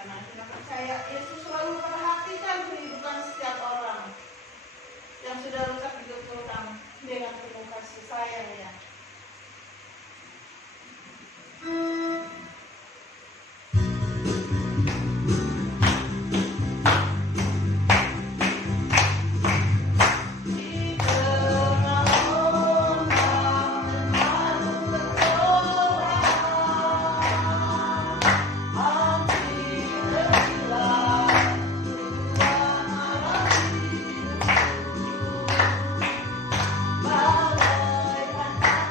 Karena kita percaya Yesus selalu memperhatikan kehidupan setiap orang yang sudah rusak dibetulkan dengan penuh kasih sayang ya. Bagai anak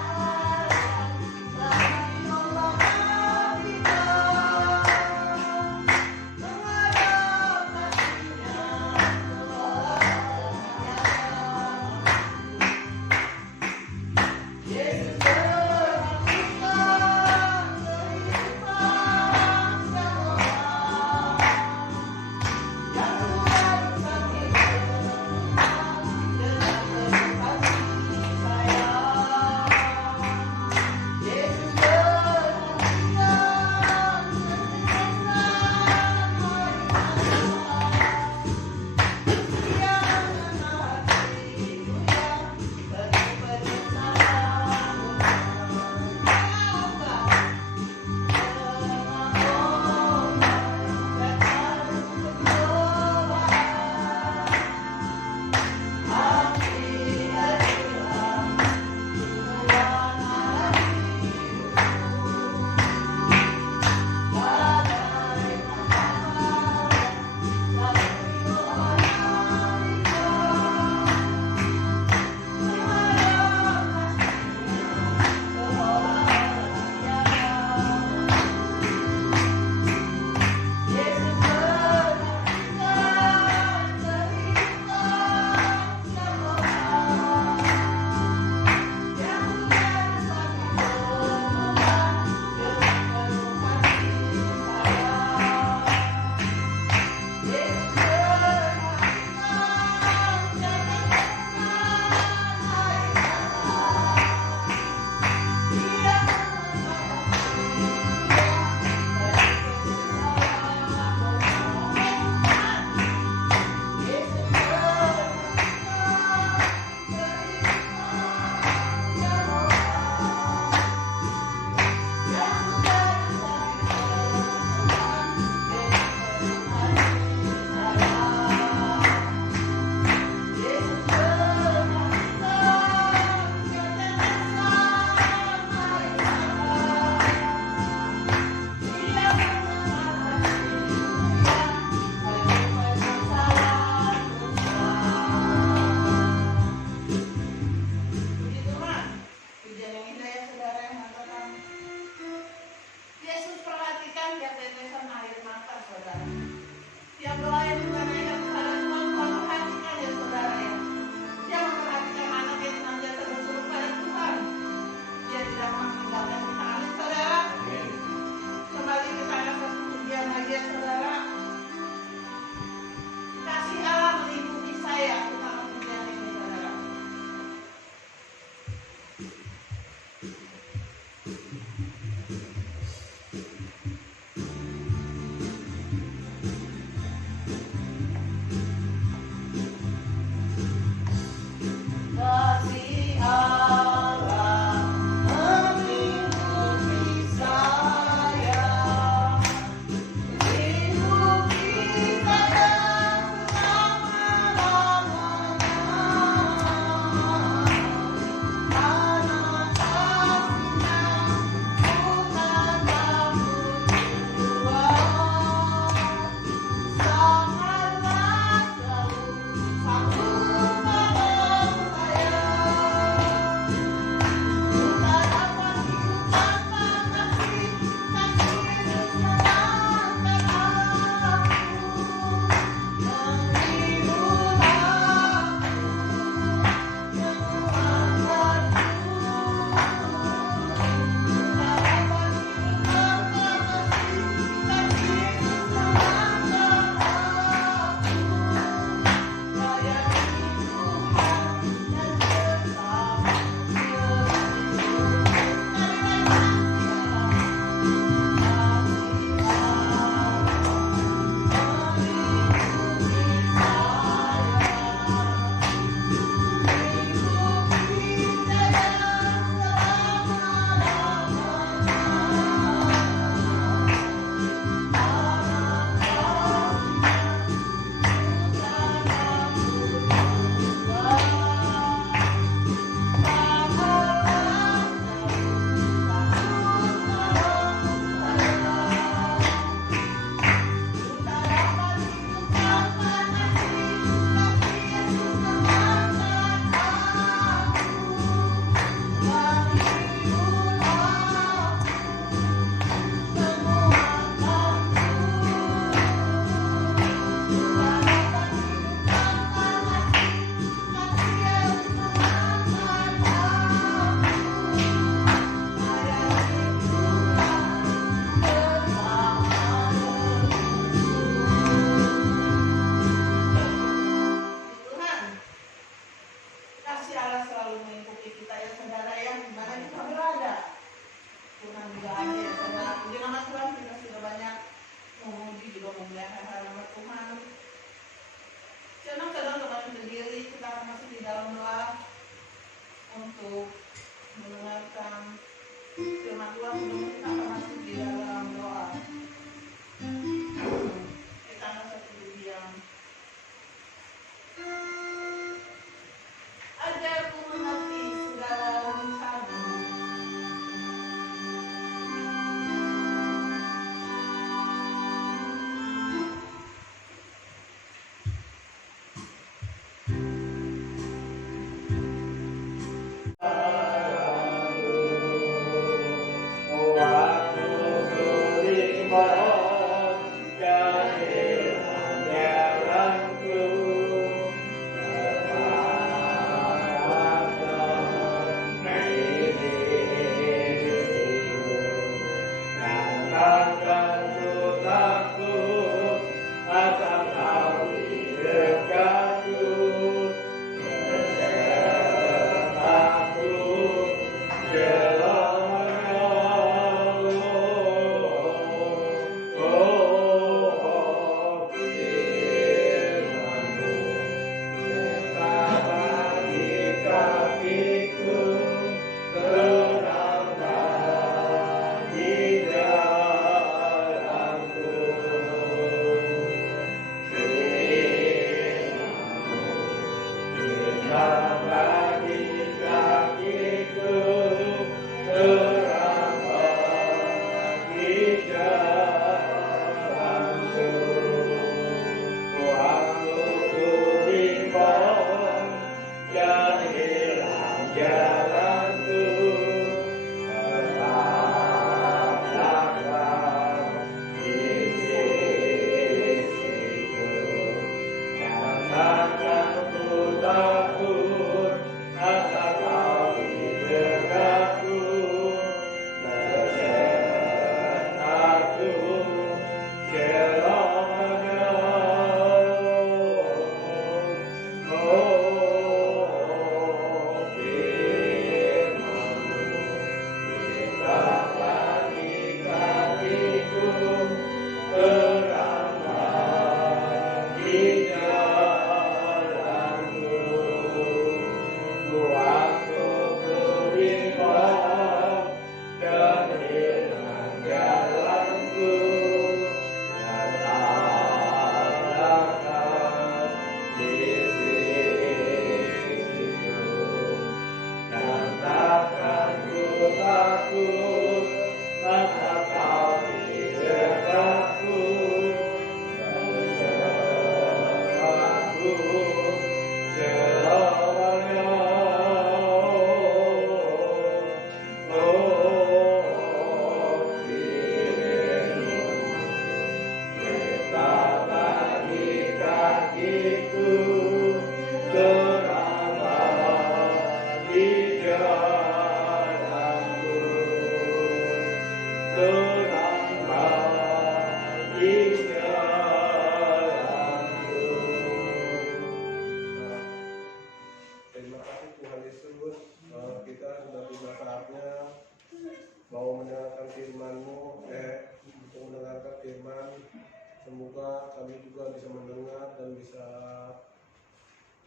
Semoga kami juga bisa mendengar dan bisa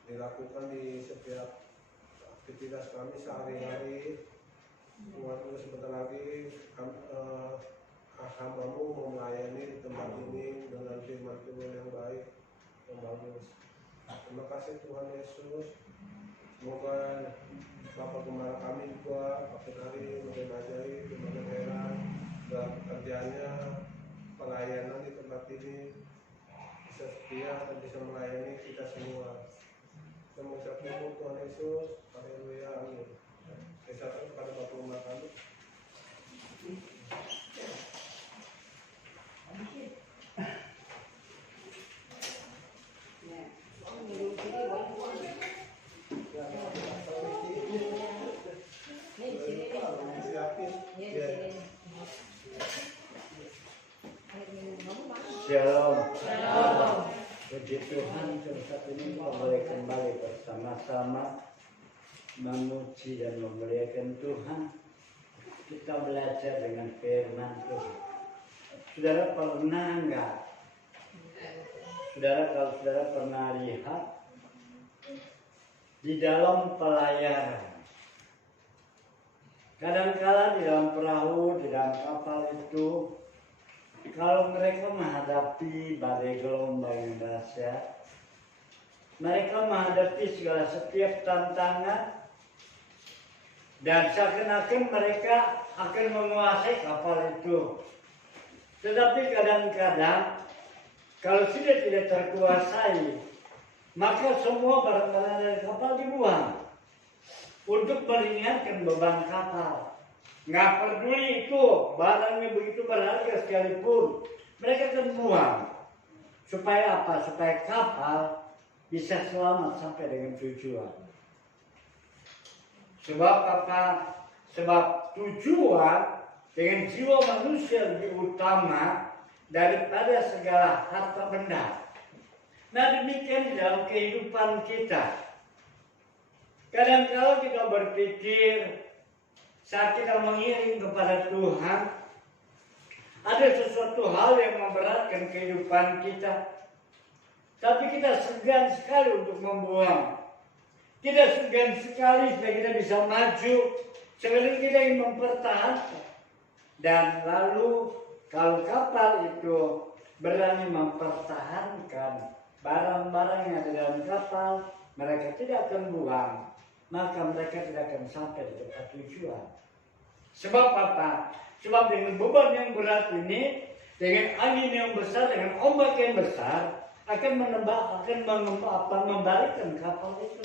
dilakukan di setiap aktivitas kami sehari-hari. Tuhan, sebentar lagi hamba-Mu mau melayani di tempat ini dengan firman Tuhan yang baik, yang bagus. Terima kasih Tuhan Yesus. Semoga Bapak Gembala kami juga Pak Hari makin ajaib, makin heran dan kerjanya pelayanan di tempat ini bisa setia dan bisa melayani kita semua. Kita mengucap syukur Tuhan Yesus. Haleluya, amin. Saya kepada Bapak Gembala kami. Shalom. Shalom. Puji Tuhan, saat ini kita boleh kembali bersama-sama memuji dan memuliakan Tuhan. Kita belajar dengan firman Tuhan. Saudara pernah enggak? Kalau saudara pernah lihat di dalam pelayaran, kadang-kala di dalam perahu, di dalam kapal itu, kalau mereka menghadapi badai gelombang yang dahsyat, mereka menghadapi segala setiap tantangan, dan seakan-akan mereka akan menguasai kapal itu. Tetapi kadang-kadang kalau sudah tidak terkuasai, maka semua barang-barang dari kapal dibuang untuk meringankan beban kapal. Nggak peduli itu barangnya begitu berharga sekalipun, mereka akan buang. Supaya apa? Supaya kapal bisa selamat sampai dengan tujuan. Sebab apa? Sebab tujuan dengan jiwa manusia lebih utama daripada segala harta benda. Nah, demikian di dalam kehidupan kita. Kadang-kadang kita berpikir saat kita mengiring kepada Tuhan, ada sesuatu hal yang memberatkan kehidupan kita. Tapi kita segan sekali untuk membuang. Kita segan sekali supaya kita bisa maju. Sekali kita ingin mempertahankan. Dan lalu kalau kapal itu berani mempertahankan barang-barang yang ada dalam kapal, mereka tidak akan buang. Maka mereka tidak akan sampai di tempat tujuan. Sebab apa? Sebab dengan beban yang berat ini, dengan angin yang besar, dengan ombak yang besar, akan membalikkan kapal itu.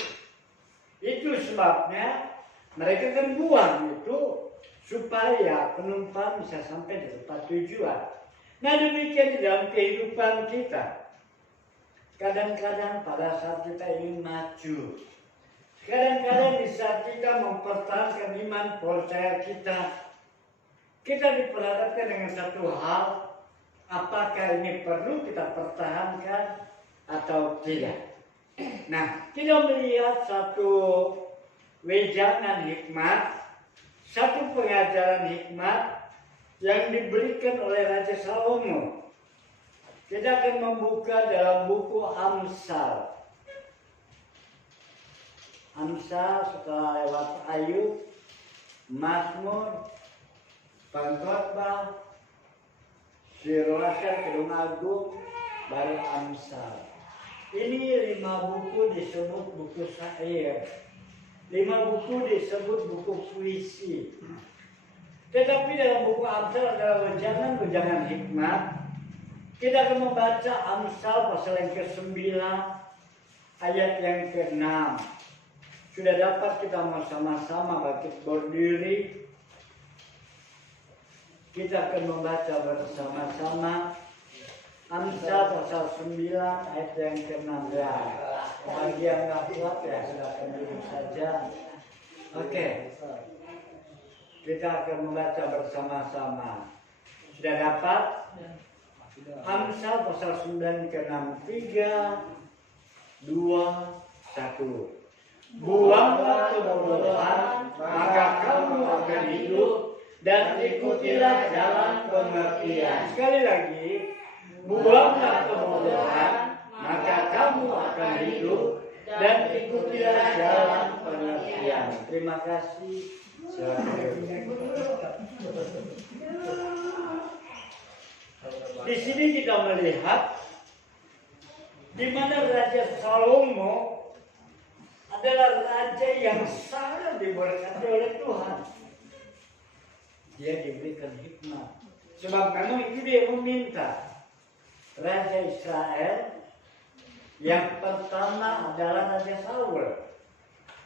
Itu sebabnya mereka akan buang itu supaya penumpang bisa sampai di tempat tujuan. Nah, demikian di dalam kehidupan kita. kadang-kadang pada saat kita ingin maju, kadang-kadang di saat kita mempertahankan iman percaya kita diperhadapkan dengan satu hal, apakah ini perlu kita pertahankan atau tidak. Nah, kita melihat satu wejangan hikmat, satu pengajaran hikmat yang diberikan oleh Raja Salomo. Kita akan membuka dalam buku Amsal. Amsal setelah lewat Ayub, Mazmur, Pengkhotbah, Sirwasar, Kidung Agung, baru Amsal. Ini 5 buku disebut buku syair, 5 buku disebut buku puisi. Tetapi dalam buku Amsal adalah wejangan-wejangan hikmat. Kita akan membaca Amsal pasal yang ke-9 ayat yang ke-6. Sudah dapat kita sama-sama bangkit berdiri. Kita akan membaca bersama-sama Amsal pasal 9 ayat yang ke-16. Bagi yang nggak kuat ya silakan duduk saja. Oke. Kita akan membaca bersama-sama. Sudah dapat? Amsal pasal 9 ke-6. 3, 2, 1. Buanglah kebodohan, maka kamu akan hidup, dan ikutilah jalan pengertian. Sekali lagi. Buanglah kebodohan, maka kamu akan hidup, dan ikutilah jalan pengertian. Terima kasih. Di sini kita melihat di mana Raja Salomo adalah raja yang sangat diberkati oleh Tuhan. Dia diberikan hikmat. Sebab memang itu dia meminta. Raja Israel yang pertama adalah Raja Saul.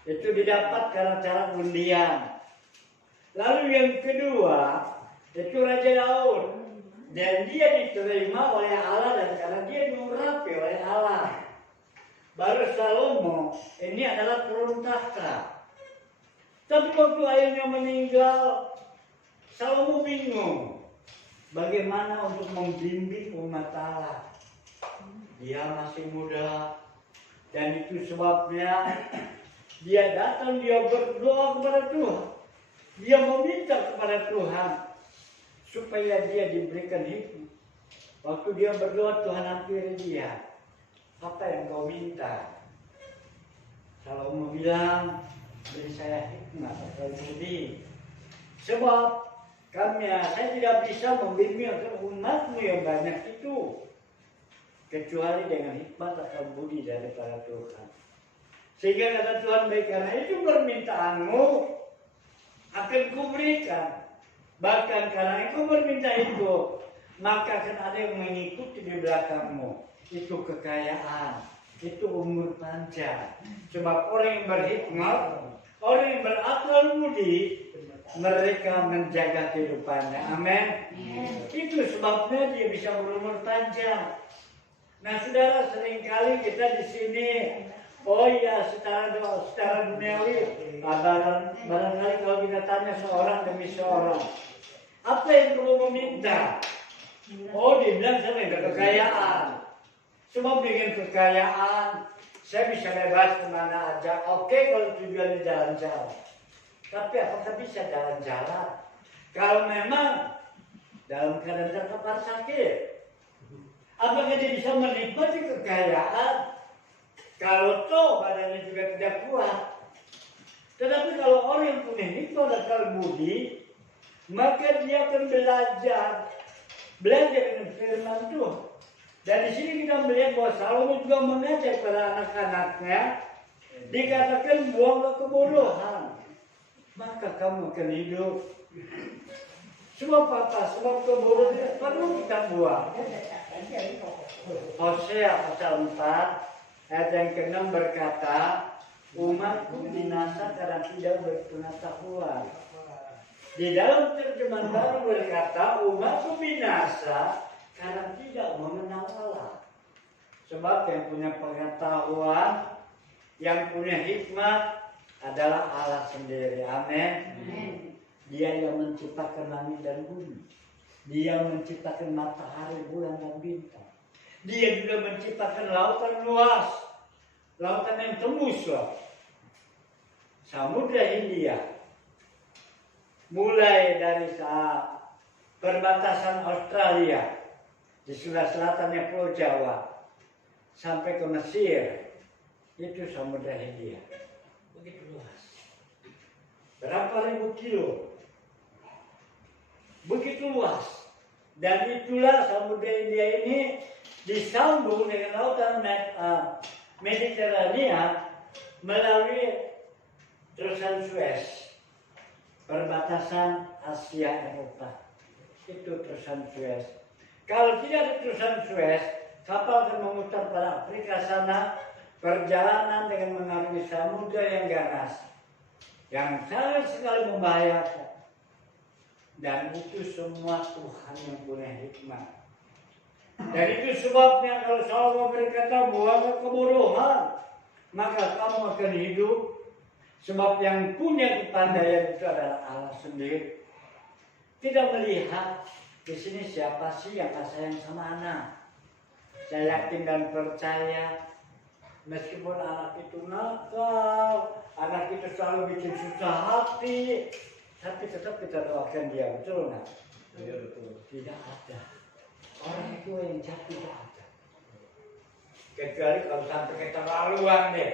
Itu didapat karena cara undian. Lalu yang kedua itu Raja Daud. Dan dia diterima oleh Allah dan karena dia diurapi oleh Allah. Baru Salomo ini adalah turun tahta. Tapi waktu ayahnya meninggal, Salomo bingung. Bagaimana untuk membimbing umat Allah? Dia masih muda. Dan itu sebabnya dia datang, dia berdoa kepada Tuhan. Dia meminta kepada Tuhan supaya dia diberikan hikmat. Waktu dia berdoa, Tuhan hampiri dia. Apa yang kau minta? Salomo bilang, beri saya hikmat atau budi. Sebab saya tidak bisa membimbing umatmu yang banyak itu kecuali dengan hikmat atau budi daripada Tuhan. Sehingga kata Tuhan, baik karena itu permintaanmu akan kuberikan. Bahkan karena engkau berminta itu, maka akan ada yang mengikuti di belakangmu. Itu kekayaan, itu umur panjang. Sebab orang yang berhikmat, orang yang berakal budi, mereka menjaga kehidupannya. Amin. Itu sebabnya dia bisa berumur panjang. Nah, saudara, seringkali kita di sini, oh iya, secara duniawi, barangkali kalau kita tanya seorang demi seorang, apa yang perlu meminta? Oh, dia bilang saya minta kekayaan. Sebab dengan kekayaan, saya bisa bebas kemana aja. Oke, kalau tujuannya jalan-jalan. Tapi apakah bisa jalan-jalan? Kalau memang dalam keadaan terpapar sakit, apakah dia bisa menikmati kekayaan? Kalau toh badannya juga tidak kuat. Tetapi kalau orang yang punya hikmat dan akal budi, maka dia akan belajar dengan firman Tuhan. Dan di sini kita melihat bahwa Salomo juga mengajak pada anak-anaknya, dikatakan buanglah kebodohan, maka kamu akan hidup. Sebab apa? Sebab kebodohan itu perlu kita buang. Hosea pasal 4 ayat yang ke-6 berkata, umatku binasa karena tidak berpengetahuan. Di dalam terjemahan baru berkata, umatku binasa karena tidak mengenal Allah. Sebab yang punya pengetahuan, yang punya hikmat adalah Allah sendiri. Amin. Dia yang menciptakan langit dan bumi. Dia menciptakan matahari, bulan dan bintang. Dia juga menciptakan lautan luas, lautan yang tembus loh. Samudra Hindia, mulai dari perbatasan Australia di sebelah selatannya Pulau Jawa sampai ke Mesir, itu Samudra Hindia. Begitu luas. Berapa ribu kilo? Begitu luas. Dan itulah Samudra Hindia ini disambung dengan lautan Mediterania melalui terusan Suez, perbatasan Asia Eropa. Itu terusan Suez. Kalau tidak ada terusan Suez, kapal akan memutar pada Afrika sana, perjalanan dengan mengarungi samudra yang ganas, yang sangat sekali membahayakan. Dan itu semua Tuhan yang punya hikmat. Dan itu sebabnya kalau Salomo berkata, buanglah kebodohan, maka kamu akan hidup. Sebab yang punya kepandaian itu adalah Allah sendiri. Tidak melihat di sini siapa sih yang sayang sama anak. Saya yakin dan percaya, meskipun anak itu nakal, anak itu selalu bikin susah hati, tapi tetap kita doakan dia, betul nggak? Iya betul. Tidak ada orang itu yang jahat, tidak ada. Kecuali kalau sampai keterlaluan deh,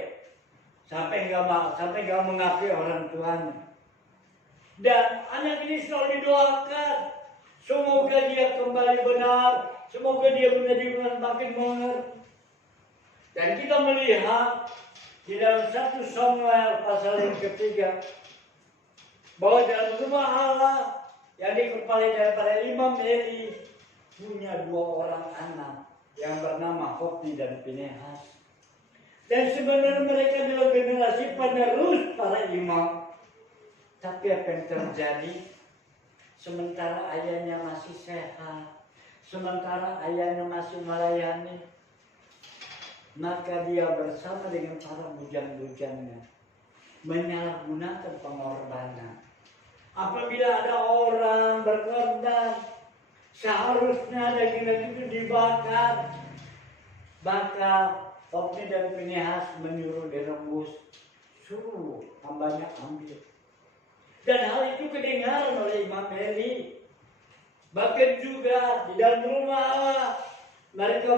sampai nggak mengakui orang tuanya. Dan anak ini selalu didoakan, semoga dia kembali benar, semoga dia menjadi makin mengerti. Dan kita melihat di dalam 1 Samuel pasal yang ketiga, bahwa dalam rumah Allah yang dikepalai daripada Imam Eli punya 2 orang anak yang bernama Hofni dan Pinehas. Dan sebenarnya mereka adalah generasi penerus para imam. Tapi apa yang terjadi? Sementara ayahnya masih sehat, sementara ayahnya masih melayani, maka dia bersama dengan para bujang-bujangnya menyalahgunakan pengorbanan. Apabila ada orang berkorban, seharusnya daging itu dibakar. Maka Hofni dan Pinehas menyuruh dirembus, suruh hambanya ambil. Dan hal itu kedengaran oleh Imam Eli. Bahkan juga di dalam rumah Allah, mereka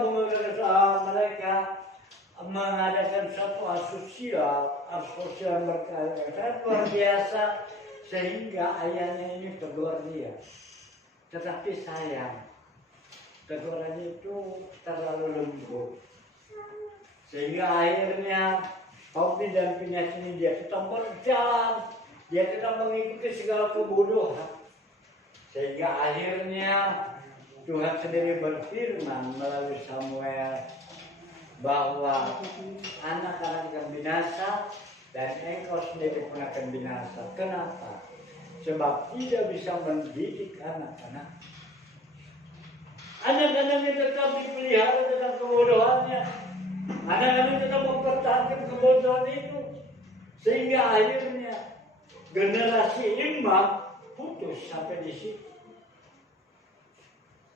mengadakan satu asosial mereka luar biasa, sehingga ayahnya ini tegur dia. Tetapi sayang, tegurannya itu terlalu lembut, sehingga akhirnya Hofni dan Pinehas ini dia tetap berjalan, dia tetap mengikuti segala kebodohan, sehingga akhirnya Tuhan sendiri berfirman melalui Samuel bahwa anak-anak akan binasa dan engkau sendiri pun akan binasa. Kenapa? Sebab tidak bisa mendidik anak-anak. Anak-anaknya tetap dipelihara dengan kebodohannya. Anak-anak tetap mempertahankan kebodohan itu, sehingga akhirnya generasi imam putus sampai di situ.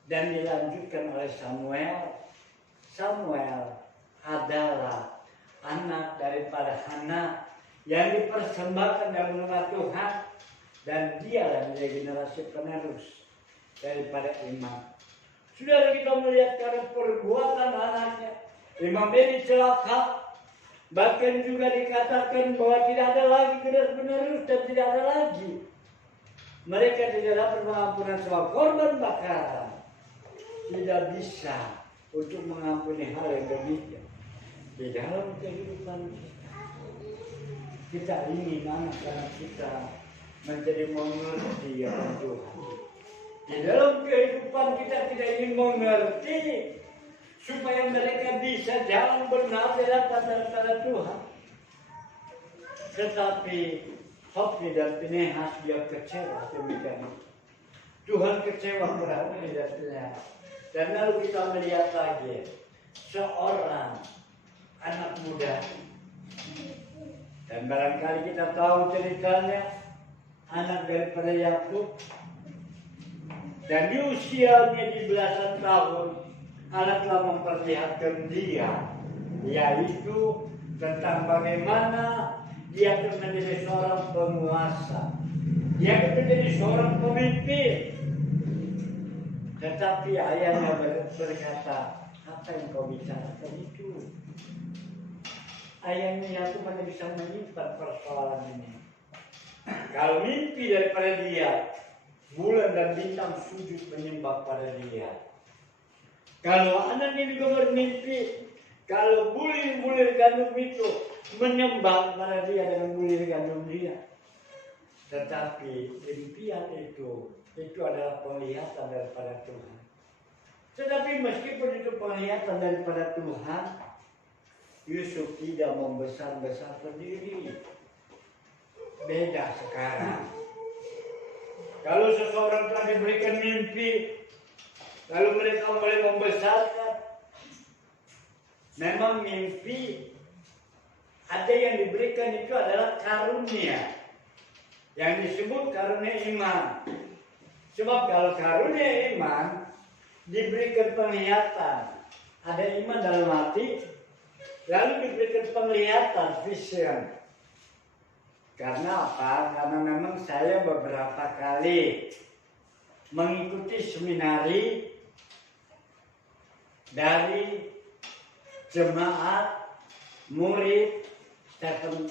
Dan dilanjutkan oleh Samuel. Samuel adalah anak daripada Hana yang dipersembahkan dalam rumah Tuhan, dan dia menjadi generasi penerus daripada imam. Saudara, kita melihat karena perbuatan anaknya, Imam Eli celaka. Bahkan juga dikatakan bahwa tidak ada lagi generasi penerus dan tidak ada lagi. Mereka tidak dapat pengampunan sebab korban bakaran tidak bisa untuk mengampuni hal yang demikian. Di dalam kehidupan kita ingin anak-anak kita menjadi mengerti akan Tuhan. Di dalam kehidupan kita tidak ingin mengerti supaya mereka bisa jalan benar dalam tanda-tanda Tuhan. Tetapi Hofni dan Pinehas dia kecewa demikian. Tuhan kecewa kepada Hofni dan Pinehas. Dan lalu kita melihat lagi seorang anak muda. Dan barangkali kita tahu ceritanya, anak daripada Yakub. Dan di usianya di belasan tahun, Allah telah memperlihatkan dia, yaitu tentang bagaimana dia akan menjadi seorang penguasa. Dia akan menjadi seorang pemimpin. Tetapi ayahnya berkata, apa yang kau bicarakan itu? Ayahnya Yakub hanya bisa menyimpan persoalan ini. Kalau mimpi daripada dia, bulan dan bintang sujud menyembah pada dia. Kalau anaknya juga bermimpi, kalau bulir-bulir gandum itu menyembah pada dia dengan bulir gandum dia. Tetapi impian itu adalah penglihatan daripada Tuhan. Tetapi meskipun itu penglihatan daripada Tuhan, Yusuf tidak membesar-besar sendiri. Beda sekarang. Kalau seseorang telah diberikan mimpi, lalu mereka mulai membesarkan. Memang mimpi ada yang diberikan itu adalah karunia. Yang disebut karunia iman. Sebab kalau karunia iman diberikan penglihatan. Ada iman dalam hati, lalu diberikan penglihatan, vision. Karena apa? Karena memang saya beberapa kali mengikuti seminari dari jemaat murid Stephen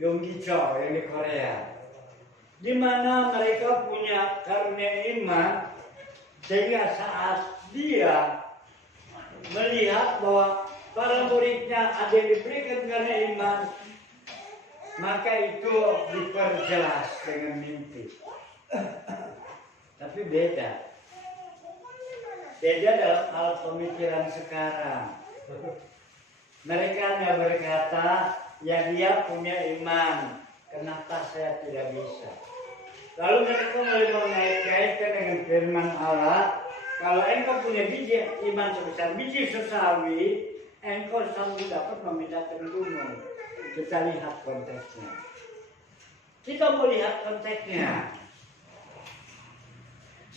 Yonggi-cho yang di Korea, di mana mereka punya karunia iman, sehingga saat dia melihat bahwa para muridnya ada yang diberikan karena iman, maka itu diperjelas dengan mimpi. Tapi beda dalam hal pemikiran sekarang. Mereka hanya berkata, ya dia punya iman, kenapa saya tidak bisa? Lalu mereka mulai mengait-kaitkan dengan firman Allah, kalau engkau punya biji iman sebesar biji sesawi, engkau sanggup dapat memindahkan gunung. Kita lihat konteksnya. Kita melihat konteksnya.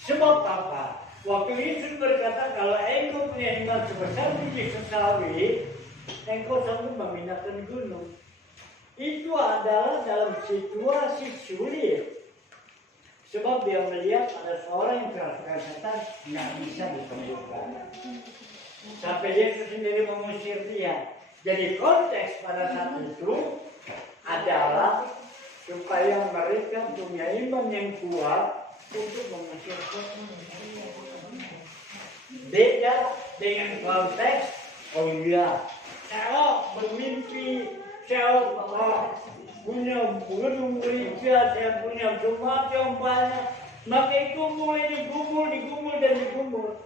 Sebab apa? Waktu Yesus berkata, kalau engkau punya iman sebesar biji sesawi, engkau sanggup memindahkan gunung. Itu adalah dalam situasi sulit. Sebab dia melihat ada seorang yang kerasukan setan nggak bisa disembuhkan. Sampai Yesus sendiri mengusir dia. Jadi konteks pada saat itu adalah supaya mereka punya iman yang kuat untuk mengusir setan. Beda dengan konteks, oh iya, saya bermimpi, saya punya gunung gereja, saya punya jemaat yang banyak, maka itu mulai digumul dan digumul.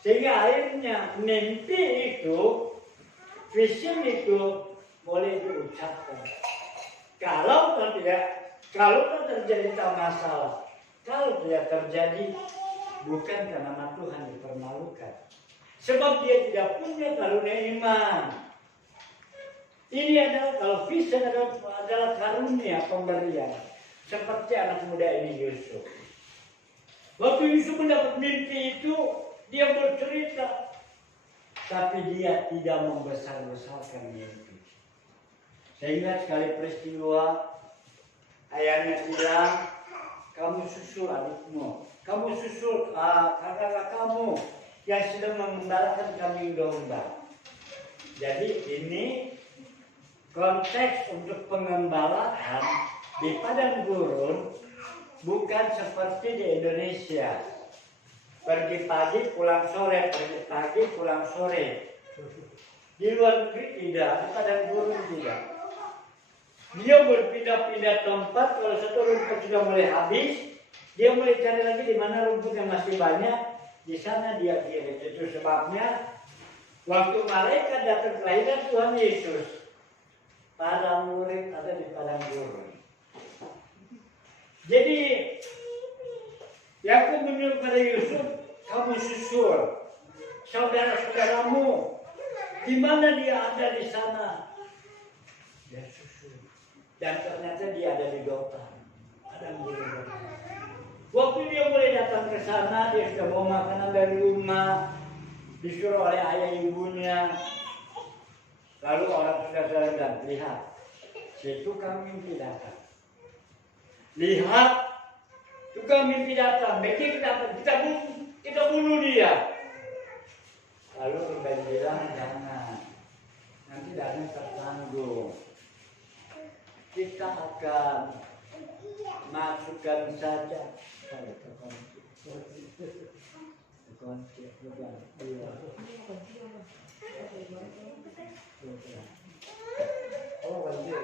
Sehingga akhirnya mimpi itu, vision itu boleh diucapkan. Kalau terjadi masalah, kalau tidak terjadi, bukan karena nama Tuhan dipermalukan. Sebab dia tidak punya karunia iman. Ini adalah, kalau vision adalah karunia pemberian. Seperti anak muda ini Yusuf. Waktu Yusuf mendapat mimpi itu, dia bercerita. Tapi dia tidak membesar-besarkan mimpi. Saya ingat sekali peristiwa, ayahnya bilang, kamu susul adikmu. Kamu susul kakak kamu yang sedang mengembalakan kambing domba. Jadi ini konteks untuk pengembalaan di padang gurun bukan seperti di Indonesia. Pergi pagi pulang sore, pergi pagi pulang sore. Di luar negeri tidak, di padang gurun tidak. Dia berpindah-pindah tempat, kalau satu rumput sudah mulai habis, dia mulai cari lagi di mana rumput yang masih banyak, di sana dia kirim. Itu sebabnya waktu malaikat datang kelahiran Tuhan Yesus, para murid ada di padang gurun. Jadi Yakub menyuruh pada Yusuf, kamu susul saudara-saudaramu. Di mana dia ada di sana? Dia susul. Dan ternyata dia ada di Dothan. Ada di Dothan. Waktu dia mulai datang ke sana, dia sudah mau makanan dari rumah, disuruh oleh ayah ibunya. Lalu orang sudah bilang, lihat, si tukang mimpi datang. Lihat, tukang mimpi datang. Kita bunuh dia. Lalu Ruben bilang, jangan. Nanti darahnya tertanggung. Kita akan masukkan saja. Oh, banjir.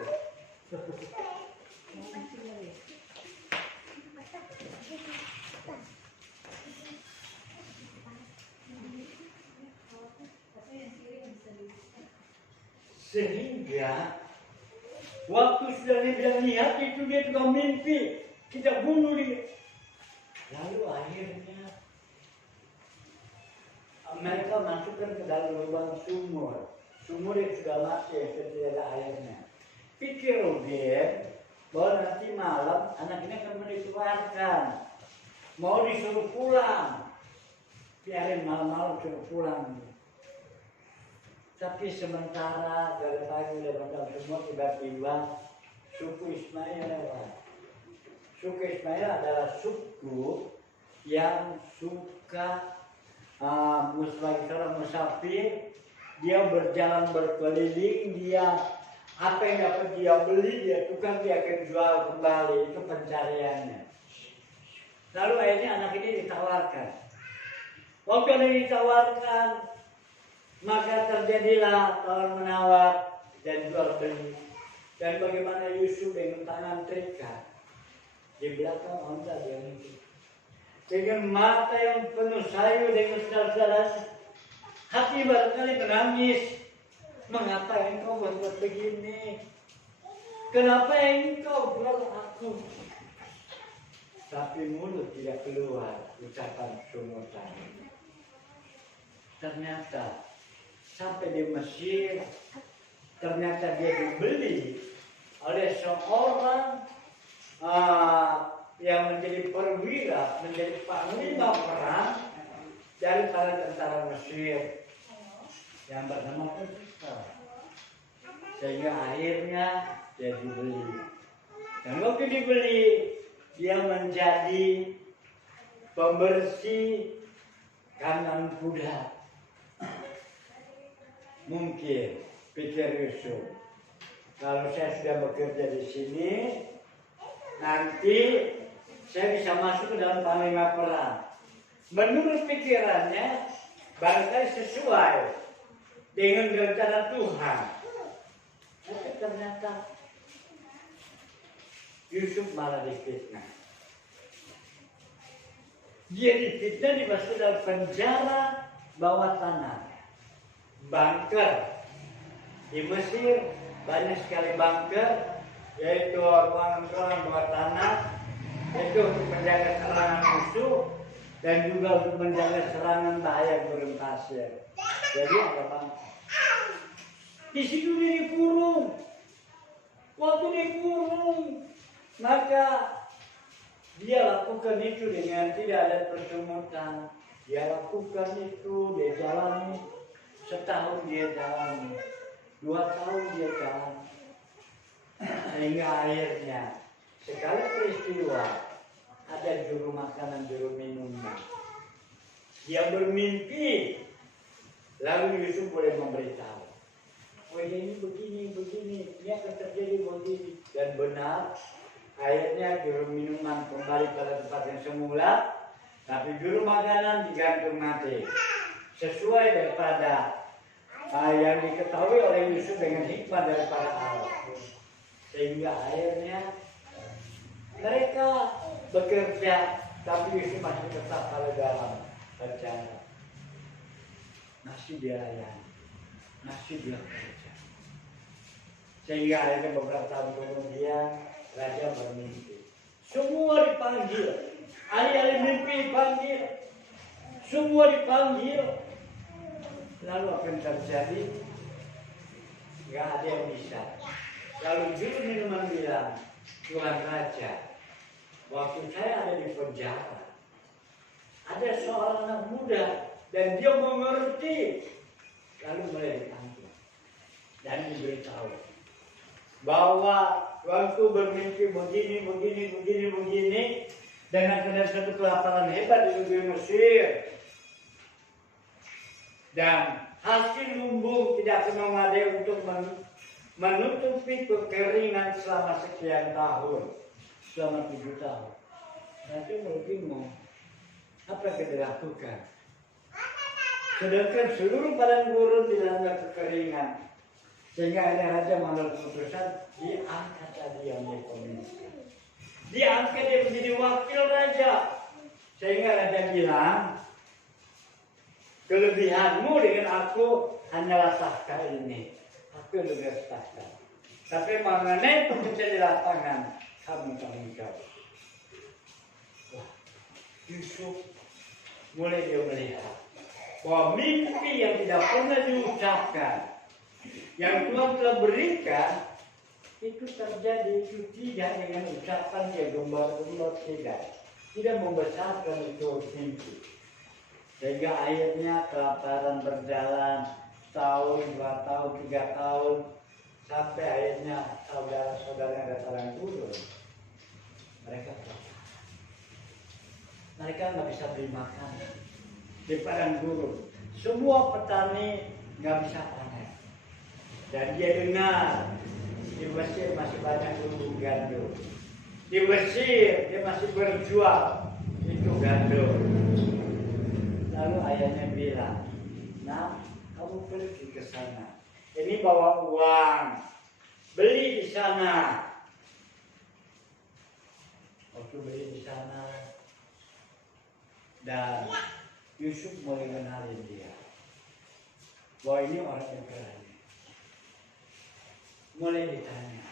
Sehingga waktu sudah dibilang lihat itu dia juga mimpi, kita bunuh dia. Lalu akhirnya mereka masukkan ke dalam lubang sumur. Sumur yang sudah mati, yang tidak ada airnya. Pikir Ruben bahwa nanti malam anak ini akan dikeluarkan, mau disuruh pulang. Biarin malam-malam suruh pulang. Tapi sementara dari pagi udah semua, tiba-tiba suku Ismail lewat. Suku Ismail adalah suku yang suka seorang musafir. Dia berjalan berkeliling, dia apa yang dapat dia beli, dia tukar, dia akan jual kembali. Itu pencariannya. Lalu akhirnya anak ini ditawarkan. Waktu ada ditawarkan, maka terjadilah tawar-menawar dan jual beli. Dan bagaimana Yusuf dengan tangan terikat di belakang onta dia itu, dengan mata yang penuh sayu dengan saudara-saudara, hati barangkali menangis. Mengapa engkau buat begini? Kenapa engkau jual aku? Tapi mulut tidak keluar ucapan sungutan. Ternyata sampai di Mesir, ternyata dia dibeli oleh seorang yang menjadi perwira, menjadi panglima perang dari para tentara Mesir yang bernama Potifar. Sehingga akhirnya dia dibeli. Dan waktu dibeli, dia menjadi pembersih kandang kuda. Mungkin pikir Yusuf, kalau saya sudah bekerja di sini, nanti saya bisa masuk ke dalam panglima perang. Menurut pikirannya, barangkali sesuai dengan rencana Tuhan. Tapi ternyata Yusuf malah difitnah. Dia difitnah, dimasukkan dalam penjara bawah tanah. Bunker di Mesir banyak sekali bunker, yaitu ruangan-ruangan bawah tanah, itu untuk menjaga serangan musuh dan juga untuk menjaga serangan bahaya gurun pasir. Jadi ada bunker. Di situ dia dikurung. Waktu dikurung, maka dia lakukan itu dengan tidak ada persungutan. Dia lakukan itu, dia jalani. Setahun dia jalani, 2 tahun dia jalani, sehingga akhirnya sekali peristiwa ada juru makanan, juru minumnya. Dia bermimpi, lalu Yusuf boleh memberitahu, oh ini begini, ini akan terjadi begini. Dan benar, akhirnya juru minuman kembali pada tempat yang semula, tapi juru makanan digantung mati. Sesuai daripada yang diketahui oleh Yusuf dengan hikmah daripada Allah. Sehingga akhirnya mereka bekerja, tapi Yusuf masih tetap ada dalam rencana. Masih dia layani, masih dia kerja. Sehingga akhirnya beberapa tahun kemudian raja bermimpi. Semua dipanggil, ahli-ahli mimpi dipanggil. Semua dipanggil. Lalu apa yang terjadi? Gak ada yang bisa. Lalu juru minuman bilang, Tuhan Raja, waktu saya ada di penjara, ada seorang anak muda dan dia mengerti. Lalu mulai dipanggil dan diberitahu bahwa waktu bermimpi begini dengan ada satu kelaparan hebat di negeri Mesir dan hasil lumbung tidak akan memadai untuk menutupi kekeringan selama sekian tahun, selama 7 tahun. Nanti mau bingung apa yang kita lakukan. Sedangkan seluruh padang gurun dilanda kekeringan, sehingga ada raja mengambil keputusan diangkat tadi yang dia pemimpin. Diangkat dia menjadi wakil raja, sehingga raja bilang, kelebihanmu dengan aku hanyalah tahta ini. Aku lebih tahta. Tapi mengenai pekerjaan di lapangan, kamu tanggung jawab. Wah, Yusuf mulai dia melihat bahwa mimpi yang tidak pernah diucapkan, yang Tuhan telah berikan, itu terjadi, itu tidak dengan ucapan dia gembar-gembar, tidak membesarkan itu mimpi. Sehingga akhirnya kelaparan berjalan tahun, 2 tahun, 3 tahun, sampai akhirnya saudara-saudara yang datang turun. Mereka nggak bisa beli makan di padang gurun. Semua petani nggak bisa panen. Dan dia dengar di Mesir masih banyak lumbung gandum. Di Mesir dia masih berjual itu gandum. Lalu ayahnya bilang, nah kamu pergi ke sana. Ini bawa uang, beli di sana. Waktu beli di sana, dan Yusuf mulai kenalin dia bahwa ini orang yang berani. Mulai ditanya.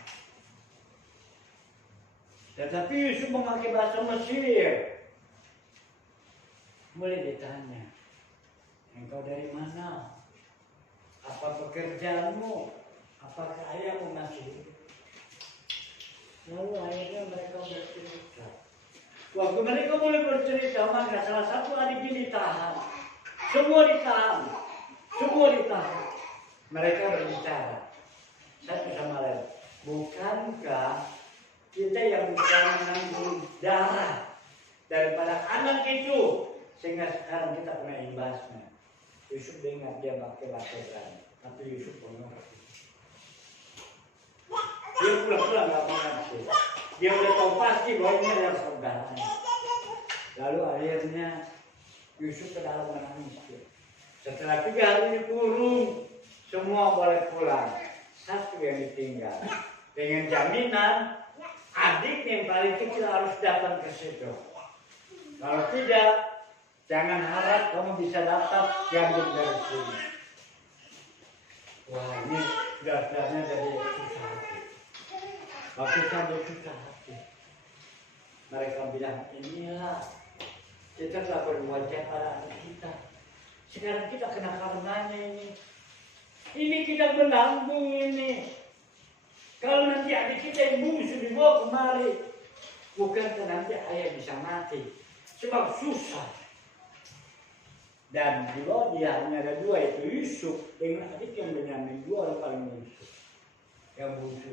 Tetapi Yusuf memakai bahasa Mesir. Mulai ditanya, engkau dari mana? Apa pekerjaanmu? Apakah ayahmu masih hidup? Lalu akhirnya mereka bercerita. Waktu mereka mulai bercerita, maka salah satu adiknya ditahan. Semua ditahan. Mereka berbicara satu sama lain. Bukankah kita yang bisa menanggung darah daripada anak itu, sehingga sekarang kita kena imbasnya? Yusuf dengar dia pakai bahasa Ibrani, tapi Yusuf mengerti. Dia pula nggak mengerti. Dia udah tahu pasti bahwa ini adalah saudaranya. Lalu akhirnya Yusuf ke dalam menangis. Setelah 3 hari dikurung, semua boleh pulang. Satu yang ditinggal. Dengan jaminan adik yang paling kecil harus datang ke situ. Kalau tidak, jangan harap kamu bisa dapat gandum dari sini. Wah, ini dasarnya dari susah hati. Waktu sampai susah hati, mereka bilang, inilah kita telah berbuat jahat pada anak kita. Sekarang kita kena karenanya ini. Ini kita menanggung ini. Kalau nanti adik kita yang bungsu dibawa kemari, bukan nanti ayah bisa mati. Sebab susah. Dan di bawah dia hanya ada 2, yaitu Yusuf dengan adik yang Benyamin, 2 orang paling bungsu. Yang bungsu.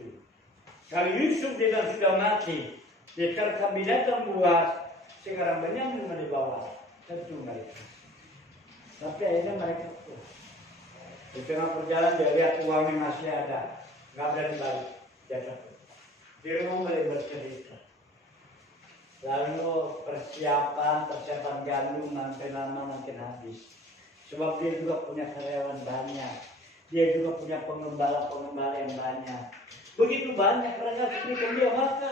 Kalau Yusuf dia sudah mati, diterkam binatang buas, sekarang Benyamin di bawah. Tentu mereka. Tapi akhirnya mereka di tengah perjalanan dia lihat uangnya masih ada, nggak berani balik. Dia takut. Di rumah mulai bercerita. Lalu persiapan gandum makin lama makin habis. Sebab dia juga punya karyawan banyak. Dia juga punya pengembala yang banyak. Begitu banyak mereka berikan dia maka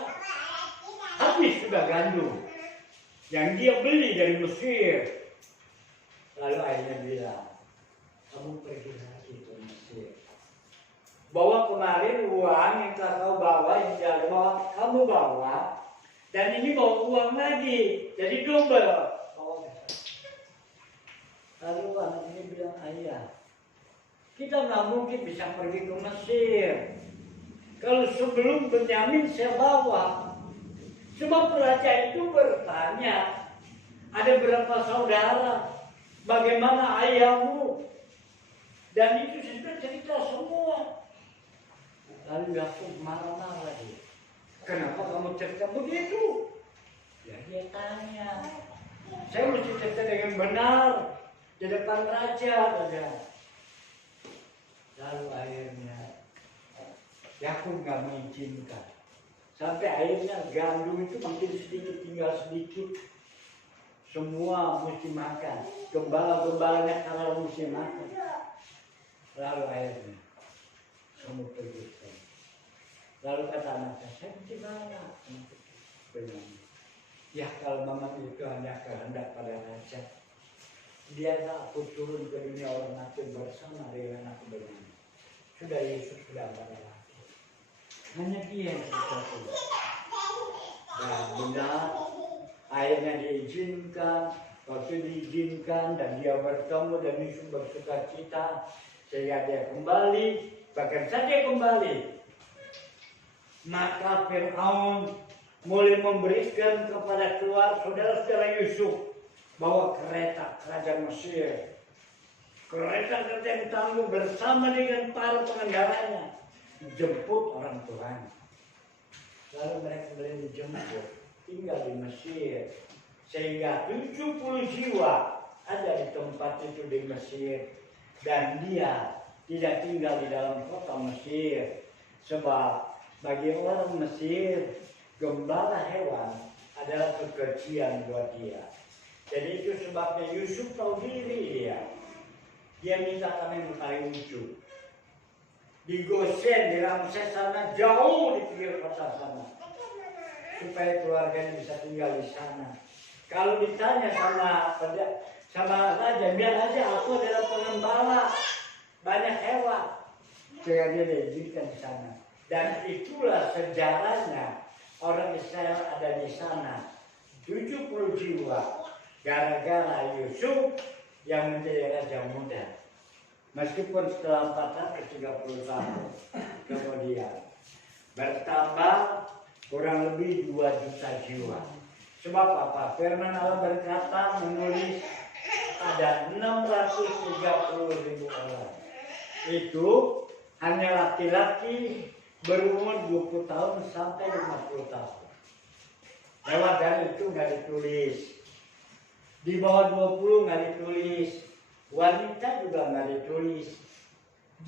habis sudah gandum yang dia beli dari Mesir. Lalu akhirnya bilang, kamu pergi lagi ke Mesir. Bawa kemarin uang yang telah kau bawa, yang tidak bawa, kamu bawa. Dan ini bawa uang lagi, jadi double. Lalu anak ini bilang, ayah, kita nggak mungkin bisa pergi ke Mesir. Kalau sebelum Benyamin saya bawa. Sebab raja itu bertanya, ada berapa saudara, bagaimana ayahmu? Dan itu sudah cerita semua. Lalu Yakub marah-marah dia. Kenapa kamu cerita begitu? Ya dia tanya. Saya mesti cerita dengan benar di depan raja. Lalu akhirnya Yakub nggak mengizinkan. Sampai akhirnya gandum itu makin sedikit, tinggal sedikit. Semua mesti makan. Gembala-gembalanya karena mesti makan. Lalu akhirnya kamu pergi. Lalu kata anaknya, saya mesti bawa. Ya kalau memang itu hanya kehendak pada raja, dia aku turun ke dunia orang mati bersama dengan aku Benyamin. Sudah Yesus sudah pada lagi. Hanya dia yang bisa turun. Dan benar, akhirnya diizinkan. Waktu diizinkan dan dia bertemu dan Yesus bersuka cita, sehingga dia kembali. Bahkan saja kembali, maka Fir'aun mulai memberikan kepada saudara-saudara Yusuf bawa kereta kerajaan Mesir. Kereta-kereta yang tangguh bersama dengan para pengendaranya dijemput orang tuanya. Lalu mereka boleh dijemput tinggal di Mesir, sehingga 70 jiwa ada di tempat itu di Mesir. Dan dia tidak tinggal di dalam kota Mesir, sebab bagi orang Mesir, gembala hewan adalah kekejian buat dia. Jadi itu sebabnya Yusuf tahu diri dia. Dia minta kami mencari lucu. Di Gosen, di Ramses sana, jauh di pinggir kota sana. Supaya keluarganya bisa tinggal di sana. Kalau ditanya sama raja, biar aja aku adalah pengembala banyak hewan. Sehingga dia diizinkan di sana. Dan itulah sejarahnya orang Israel ada di sana 70 jiwa gara-gara Yusuf yang menjadi raja muda. Meskipun setelah 430 tahun kemudian bertambah kurang lebih 2 juta jiwa. Sebab apa? Firman Allah berkata menulis ada 630.000 orang. Itu hanya laki-laki berumur 20 tahun sampai 50 tahun. Lewat dari itu nggak ditulis. Di bawah 20 nggak ditulis. Wanita juga nggak ditulis.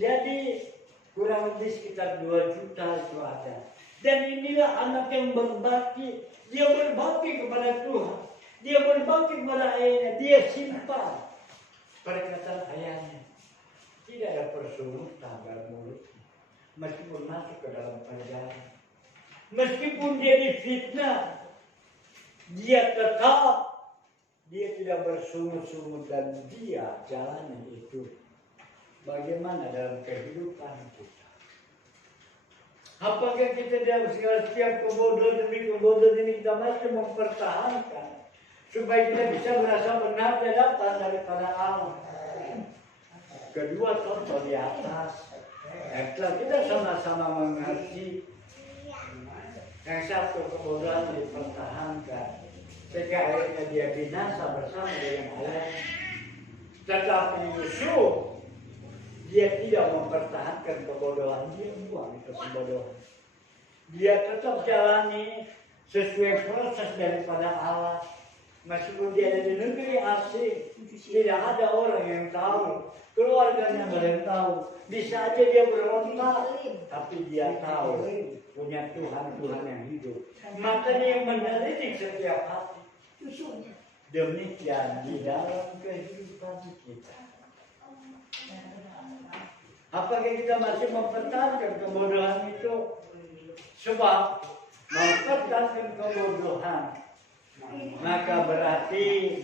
Jadi kurang lebih sekitar 2 juta itu ada. Dan inilah anak yang berbakti. Dia berbakti kepada Tuhan. Dia berbakti kepada ayahnya. Dia simpan perkataan ayahnya. Tidak ada persungutan dalam mulutnya. Meskipun masuk ke dalam penjara, meskipun dia difitnah, dia tetap tidak bersungut-sungut dan dia jalannya itu. Bagaimana dalam kehidupan kita? Apakah kita dalam segala setiap kebodohan demi kebodohan ini kita masih mempertahankan supaya kita bisa merasa benar dan dapat daripada Allah? Kedua contoh di atas. Setelah kita sama-sama mengerti, yang satu kebodohan dipertahankan, sehingga akhirnya dia binasa bersama dengan Allah. Tetapi Yusuf, dia tidak mempertahankan kebodohan, dia buang itu kebodohan. Dia tetap jalani sesuai proses daripada Allah. Meskipun dia ada di negeri asing, tidak ada orang yang tahu, keluarganya nggak ada yang tahu. Bisa aja dia berontak, tapi dia tahu punya Tuhan yang hidup. Makanya yang mendidik setiap hati. Demikian di dalam kehidupan kita. Apakah kita masih mempertahankan kebodohan itu? Sebab mempertahankan kebodohan, maka berarti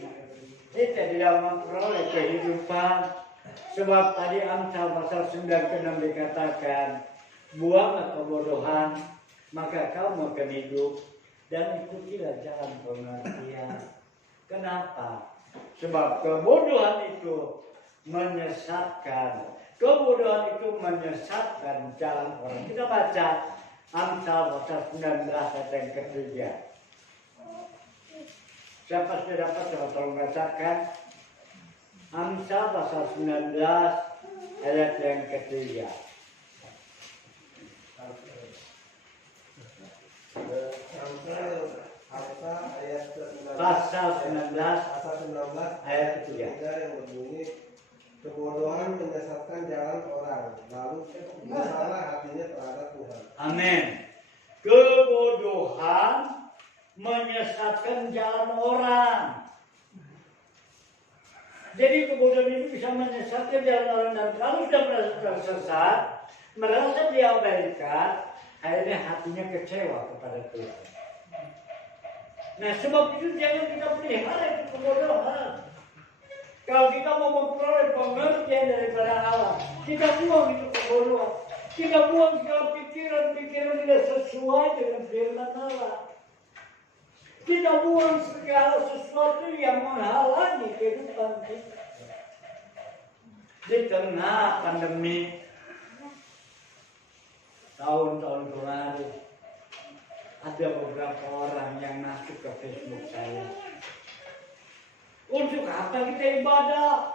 kita tidak memperoleh kehidupan. Sebab tadi Amsal pasal 9 ke 6 dikatakan, buanglah kebodohan, maka kamu akan hidup, dan ikutilah jalan pengertian. Kenapa? Sebab kebodohan itu menyesatkan. Kebodohan itu menyesatkan jalan orang. Kita baca Amsal pasal 19 ayat yang ketiga. Siapa sudah dapat, coba tolong bacakan. Amsal pasal 19 ayat yang ketiga. Pasal 19 ayat ketiga yang berbunyi, kebodohan menyesatkan jalan orang, lalu bersalah hatinya terhadap Tuhan. Amin. Kebodohan menyesatkan jalan orang. Jadi kebodohan itu bisa menyesatkan jalan orang, dan kalau sudah merasa tersesat, merasa diabaikan, akhirnya hatinya kecewa kepada Tuhan. Nah, sebab itu jangan kita pelihara itu kebodohan. Kalau kita mau memperoleh pengertian daripada Allah, kita buang itu kebodohan. Kita buang segala pikiran-pikiran tidak sesuai dengan firman Allah. Kita buang segala sesuatu yang menghalangi kehidupan kita. Di tengah pandemi tahun-tahun kemarin, ada beberapa orang yang masuk ke Facebook saya. Untuk apa kita ibadah?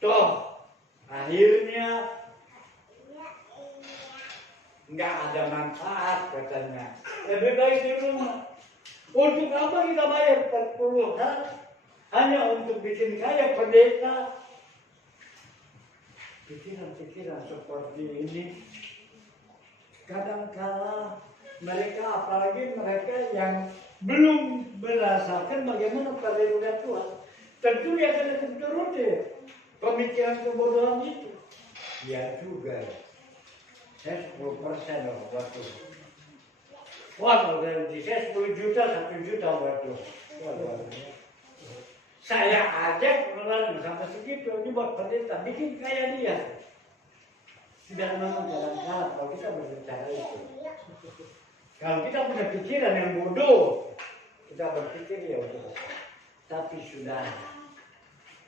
Toh, akhirnya nggak ada manfaat katanya. Lebih baik di rumah. Untuk apa kita bayar perpuluhan? Hanya untuk bikin kaya pendeta. Pikiran-pikiran seperti ini kadang-kala mereka, apalagi mereka yang belum merasakan bagaimana perlindungan Tuhan, tentu dia akan turuti pemikiran kebodohan itu. Ya juga, saya 10% loh buat Tuhan. Wah, kalau dari saya 10 juta, 1 juta buat Tuhan. Saya ajak pengeluaran sampai segitu, ini buat pendeta, bikin kaya dia. Tidak memang jalan salah kalau kita berbicara itu. Kalau kita punya pikiran yang bodoh, kita berpikir ya udah. Tapi sudah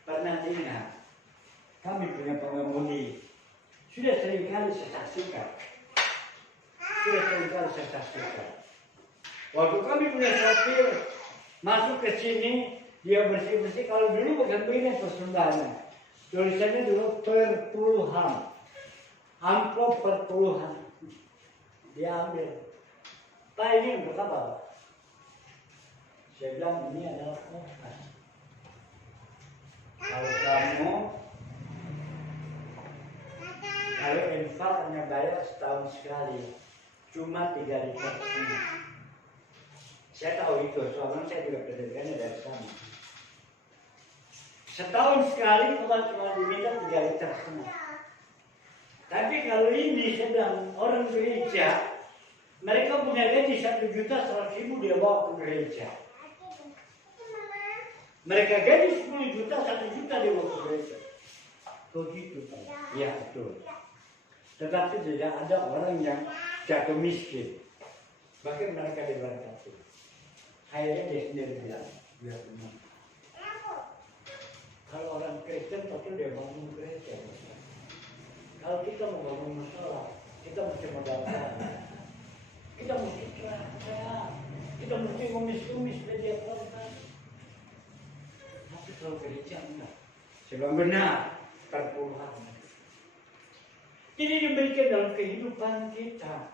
pernah ingat, kami punya pengemudi. Sudah seringkali saya saksikan. Waktu kami punya sopir masuk ke sini, dia bersih-bersih. Kalau dulu bukan begini persembahannya. Tulisannya dulu perpuluhan. Amplop perpuluhan. Dia ambil. Pak, ini untuk apa? Saya bilang ini adalah kota. Kalau infak hanya bayar setahun sekali, cuma 3 liter setengah. Saya tahu itu, soalnya saya juga pendidikannya dari sana. Setahun sekali cuma diminta 3 liter setengah. Tapi kalau ini saya bilang orang gereja, mereka punya gaji 1.100.000 dia bawa ke gereja. Mereka gaji 10 juta, 1 juta dia bawa ke gereja. Begitu, ya betul. Tetapi tidak ada orang yang jatuh miskin. Bahkan mereka diberkati. Akhirnya dia sendiri bilang, ya benar. Kalau orang Kristen pasti dia bangun gereja. Kalau kita mau bangun musola, kita mesti modalkan. Kita mesti kerja. Kita mesti kumis-kumis media kontak. Tapi kalau gereja enggak. Sebab benar perpuluhan. Ini diberikan dalam kehidupan kita.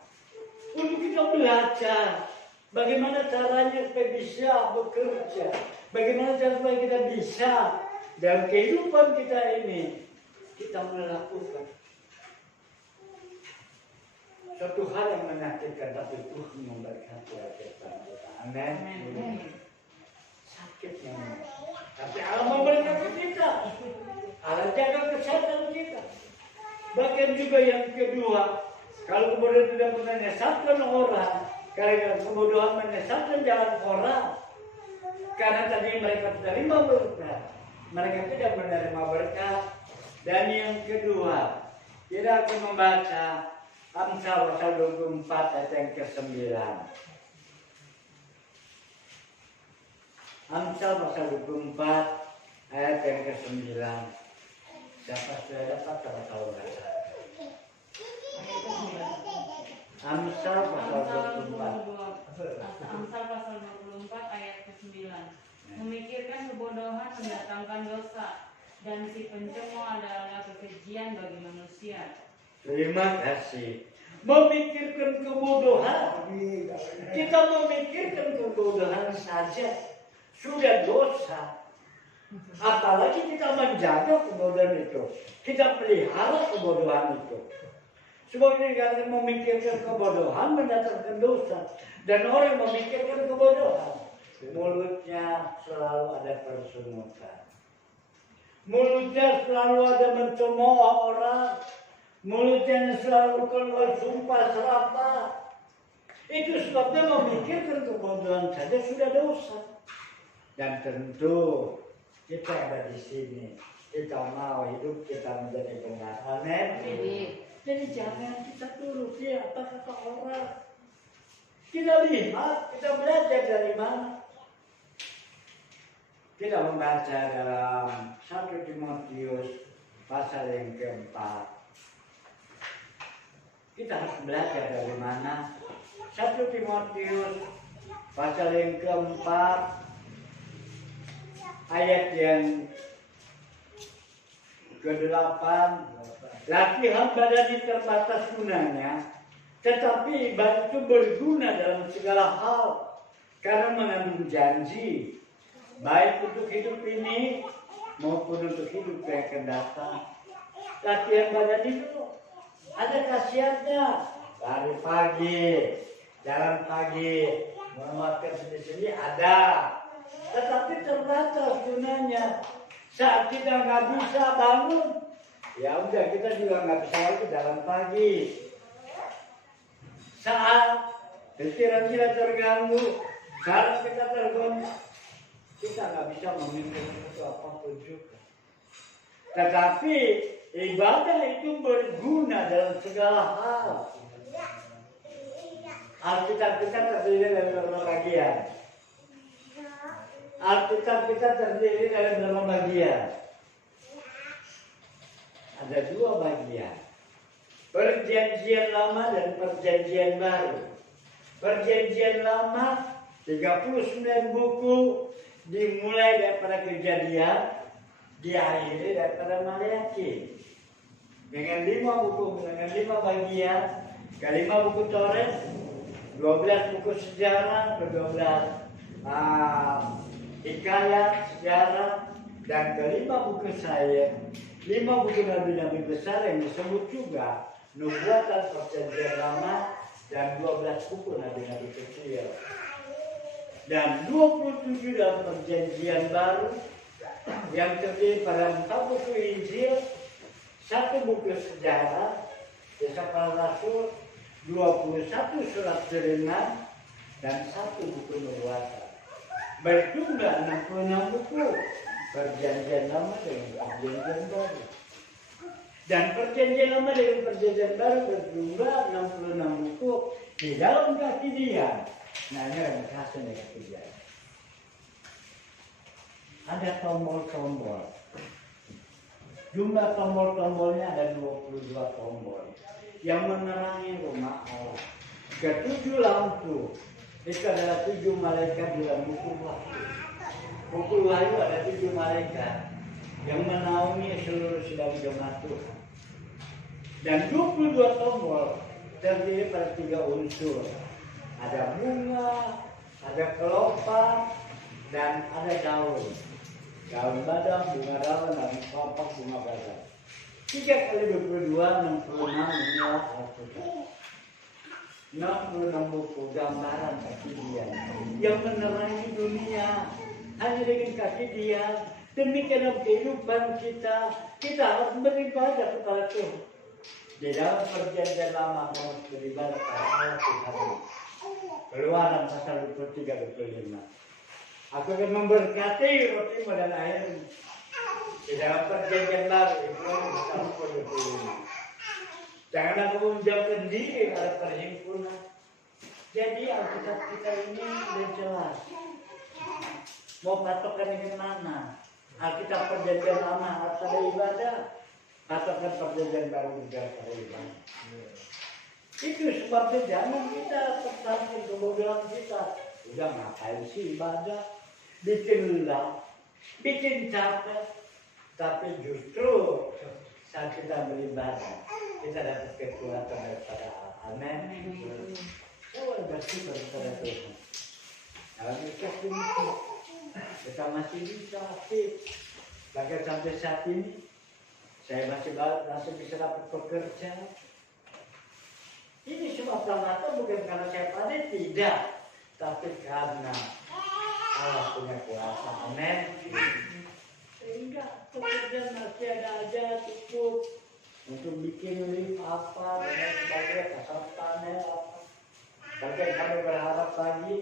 Untuk kita belajar bagaimana caranya supaya bisa bekerja. Bagaimana cara supaya kita bisa dalam kehidupan kita ini kita melakukan suatu hal yang menyakitkan, tapi Tuhan memberkati kita. Amin. Sakitnya, tapi Allah memberkati kita. Allah jaga kesehatan kita. Bahkan juga yang kedua, kalau kemudian tidak menyesatkan orang, karena kebodohan menyesatkan jalan orang, karena tadi mereka menerima berkat, mereka tidak menerima berkat. Dan yang kedua, kita akan membaca Amsal pasal 24 ayat yang ke-9. Amsal pasal 24 ayat yang ke-9. Siapa sudah dapat kalau tahu baca? Amsal pasal 24. Amsal pasal 24 ayat ke-9. Memikirkan kebodohan mendatangkan dosa, dan si pencemooh adalah kekejian bagi manusia. Terima kasih. Memikirkan kebodohan. Kita memikirkan kebodohan saja sudah dosa. Apalagi kita menjaga kebodohan itu. Kita pelihara kebodohan itu. Sebab ini kata memikirkan kebodohan mendatangkan dosa. Dan orang memikirkan kebodohan, mulutnya selalu ada persungutan. Mulutnya selalu ada mencemooh orang. Mulutnya selalu keluar sumpah serapah. Itu sebabnya memikirkan kebodohan saja sudah dosa. Dan tentu kita ada di sini. Kita mau hidup kita menjadi benar. Amin. Jadi jangan kita turuti apa kata orang. Kita lihat, kita belajar dari mana. Kita membaca dalam 1 Timotius pasal yang keempat. Kita harus belajar dari mana. 1 Timotius pasal yang keempat ayat yang ke-8. Latihan badan ini terbatas gunanya, tetapi ibadah itu berguna dalam segala hal karena mengandung janji, baik untuk hidup ini maupun untuk hidup yang akan datang. Latihan badan itu ada khasiatnya. Lari pagi, jalan pagi, menguatkan sendiri ada, tetapi terbatas gunanya. Saat kita nggak bisa bangun, ya udah kita juga nggak bisa lagi jalan pagi. Saat pikiran kita terganggu, saat kita terganggu, kita nggak bisa memikirkan itu apapun juga. Tetapi ibadah itu berguna dalam segala hal. Alkitab kita terdiri dari beberapa bagian. Alkitab kita terdiri dari beberapa bagian. Ada 2 bagian. Perjanjian Lama dan Perjanjian Baru. Perjanjian Lama 39 buku dimulai daripada Kejadian, diakhiri daripada Maleakhi. Dengan 5 buku, dengan 5 bagian, ke-5 buku Taurat, 12 buku sejarah, ke-12 hikayat sejarah, dan ke-5 buku Sair, 5 buku nabi-nabi besar yang disebut juga Nubuatan Perjanjian Lama, dan 12 buku nabi-nabi kecil. Dan 27 dalam Perjanjian Baru yang terdiri pada 4 buku Injil, 1 buku sejarah, Kisah Para Rasul, 21 surat Kerengan, dan 1 buku Nubuatan. Berjumlah 66 buku Perjanjian Lama dengan Perjanjian Baru. Dan Perjanjian Lama dengan Perjanjian Baru berjumlah 66 buku di dalam kaki dia. Nah, ini ringkasan dari kaki dia. Ada tombol-tombol. Jumlah tombol-tombolnya ada 22 tombol yang menerangi rumah Allah. Ke-7 lampu itu adalah 7 malaikat dalam buku Wahyu. Buku Wahyu ada 7 malaikat yang menaungi seluruh sidang jemaat Tuhan. Dan 22 tombol terdiri pada 3 unsur. Ada bunga, ada kelopak, dan ada daun. Daun badang, bunga daun, dan kelopak bunga badang. 3 kali 22, 66 inilah Alkitab. 66 buku gambaran kaki dia yang menerangi dunia hanya dengan kaki dia. Demikian kehidupan kita harus beribadah kepada Tuhan. Di dalam Perjanjian Lama harus beribadah kepada Allah Tuhan. Keluaran pasal 23-25. Aku akan memberkati rotimu dan airmu. Di dalam Perjanjian Baru Ibrani pasal 25. Jangan aku menjauhkan diri dari perhimpunan. Jadi Alkitab kita ini sudah jelas. Mau patokan dengan mana? Alkitab perjanjian lama harus ada ibadah. Patokan perjanjian baru juga ada ibadah. Itu sebabnya jangan kita tertarik kebodohan kita. Udah ngapain sih ibadah? Bikin lelah, bikin capek. Tapi justru saat kita beribadah, kita dapat kekuatan daripada Allah. Amin. Oh, bersyukur kepada Tuhan. Dalam ikhlas demikian, kita masih bisa aktif. Bahkan sampai saat ini, saya masih bisa dapat pekerjaan. Ini semata-mata bukan karena saya pandai, tidak. Tapi karena Allah punya kuasa. Amin. Sehingga pekerjaan masih ada aja cukup untuk bikin lift apa dan sebagainya, kasar panel apa. Bahkan kami berharap lagi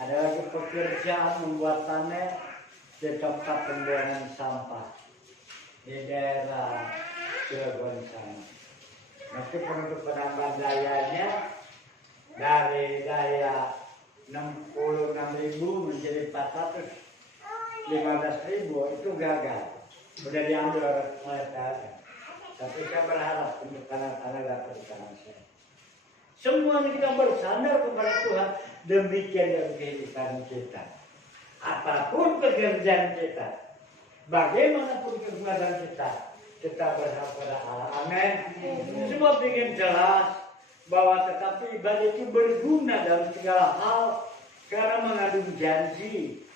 ada lagi pekerjaan membuat panel di tempat pembuangan sampah di daerah Cilegon sana. Meskipun untuk penambahan dayanya dari daya 66.000 menjadi 415.000 itu gagal. Sudah diambil oleh saya. Tapi saya berharap untuk tanah-tanah dapat di tangan saya. Semuanya kita bersandar kepada Tuhan. Demikian dalam kehidupan kita. Apapun pekerjaan kita, bagaimanapun kekuatan kita, kita berharap pada Allah. Amin. Semua ingin jelas bahwa tetapi ibadah itu berguna dalam segala hal karena mengandung janji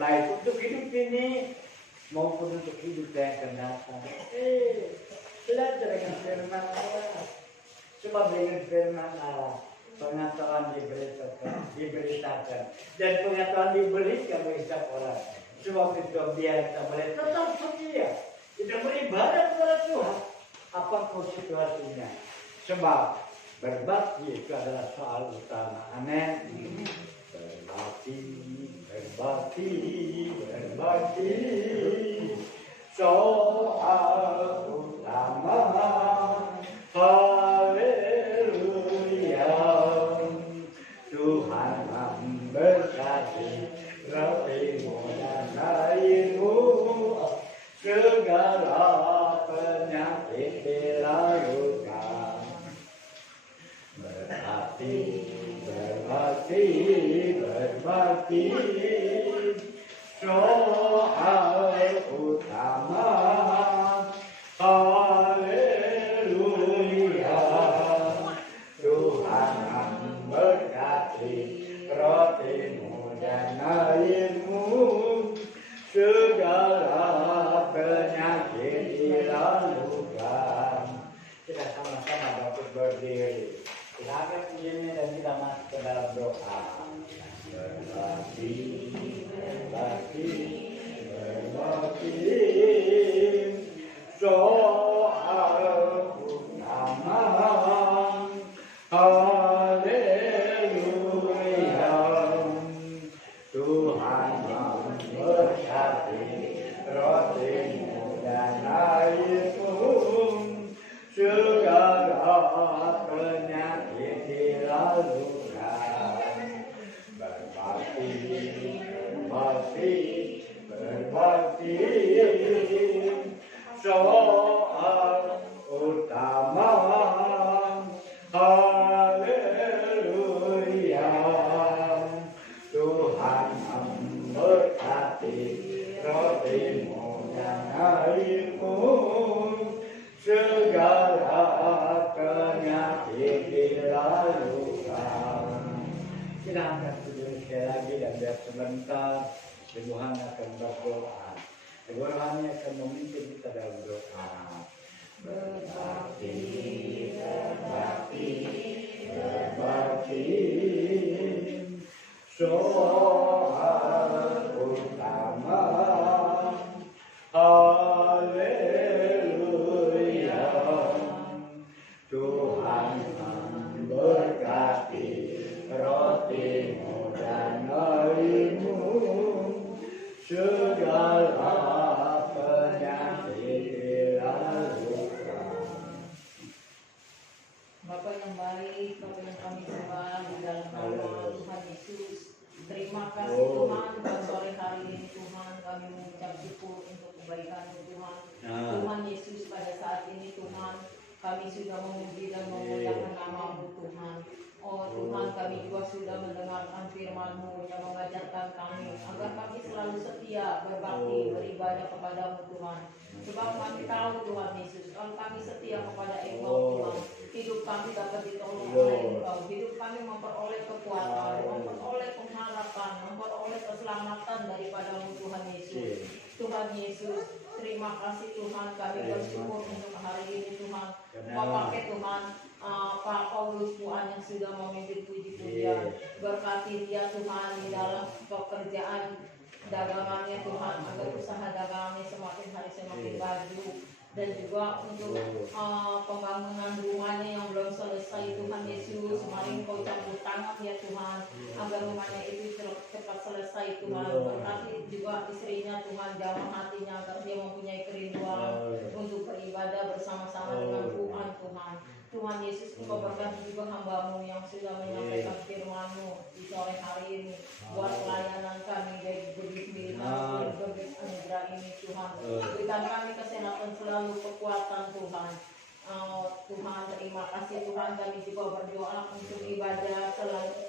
baik untuk hidup ini maupun untuk hidup yang akan datang. Belajar dengan firman Allah. Sebab dengan firman Allah pengetahuan diberitakan dan pengetahuan diberikan bagi setiap orang. Sebab itu biar kita boleh tetap setia, kita beribadah kepada Tuhan apapun situasinya. Sebab berbakti itu adalah soal utama. Amin. Berbakti soal utama. Haleluya. Tuhan memberkati rotimu dan airmu, segala penyakit dilalukan. Berbakti soal utama. Haleluya. Tuhan memberkati rotimu dan airmu, segala penyakit dilalukan. Kita sama-sama dapat berdiri. Kita akan begini dan kita masuk ke dalam doa. Berbakti soal utama. Haleluya. Tuhan memberkati rotimu dan airmu, segala penyakit dilalukan. Berbakti soal utama. Haleluya. Tuhan memberkati rotimu dan airmu, segala penyakit dilalukan. Kita angkat diri sekali lagi dan biar sebentar Tuhan akan berdoa. Tuhan akan memimpin kita dalam doa. Berbakti soal utama. Haleluya. Tuhan memberkati rotimu dan airmu, segala penyakit kami sudah memuji dan memuliakan nama-Mu Tuhan. Oh Tuhan, kami juga sudah mendengarkan firman-Mu yang mengajarkan kami agar kami selalu setia, berbakti, beribadah kepada-Mu Tuhan. Sebab kami tahu Tuhan Yesus, kalau kami setia kepada Engkau Tuhan, hidup kami dapat ditolong oleh Engkau, hidup kami memperoleh kekuatan, memperoleh pengharapan, memperoleh keselamatan daripada-Mu Tuhan Yesus. Tuhan Yesus, terima kasih Tuhan, kami bersyukur untuk hari ini Tuhan. Pakai Tuhan, Pak Paulus Tuhan yang sudah memimpin puji-pujian. Berkati dia Tuhan di dalam pekerjaan dagangannya Tuhan, agar usaha dagangannya semakin hari semakin maju. Dan juga untuk pembangunan rumahnya yang belum selesai Tuhan Yesus, mari Engkau campur tangan ya Tuhan, agar rumahnya itu cepat selesai Tuhan. Berkati juga istrinya Tuhan, jamah hatinya agar dia mempunyai kerinduan untuk beribadah bersama-sama dengan Tuhan. Tuhan Yesus, Engkau berkati juga hamba-Mu yang sudah menyampaikan firman-Mu di sore hari ini, buat pelayanan kami dari begitu militan berbis anugerah ini Tuhan. Berikan kami kesehatan selalu, kekuatan Tuhan. Tuhan, terima kasih Tuhan, kami juga berdoa untuk ibadah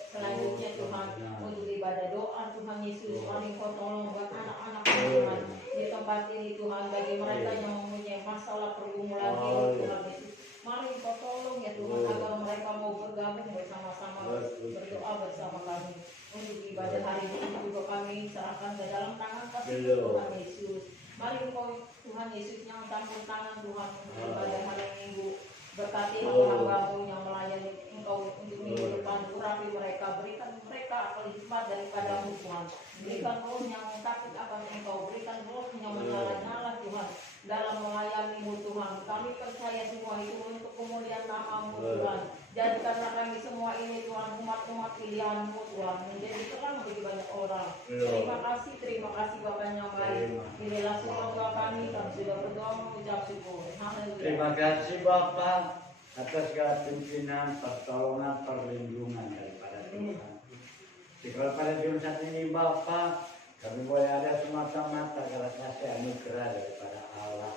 selanjutnya Tuhan, untuk ibadah doa Tuhan Yesus. Mari Engkau tolong buat anak-anak Tuhan di tempat ini Tuhan, bagi mereka yang mempunyai masalah pergumulan hidup Tuhan Yesus. Mari Engkau tolong ya Tuhan, agar mereka mau bergabung bersama-sama, berdoa bersama kami. Untuk ibadah hari ini juga kami serahkan ke dalam tangan kasih Tuhan Yesus. Mari Engkau Tuhan Yesus yang campur tangan Tuhan untuk ibadah hari Minggu. Berkati hamba-hamba-Mu yang melayani Engkau untuk minggu depan. Urapi mereka, berikan mereka akal hikmat daripada-Mu Tuhan. Berikan roh yang takut akan Engkau, berikan roh yang menyala-nyala Tuhan dalam melayani-Mu Tuhan. Kami percaya semua itu untuk kemuliaan nama-Mu Tuhan. Jadikanlah kami semua ini Tuhan, umat-umat pilihan-Mu Tuhan, menjadi terang bagi banyak orang. Terima kasih Bapak yang baik. Inilah semua doa kami sudah berdoa mengucap syukur. Haleluya. Terima kasih Bapak atas segala pimpinan, pertolongan, perlindungan daripada Tuhan. Kalau pada jam saat ini Bapak, kami boleh ada semata-mata karena kasih anugerah daripada Allah.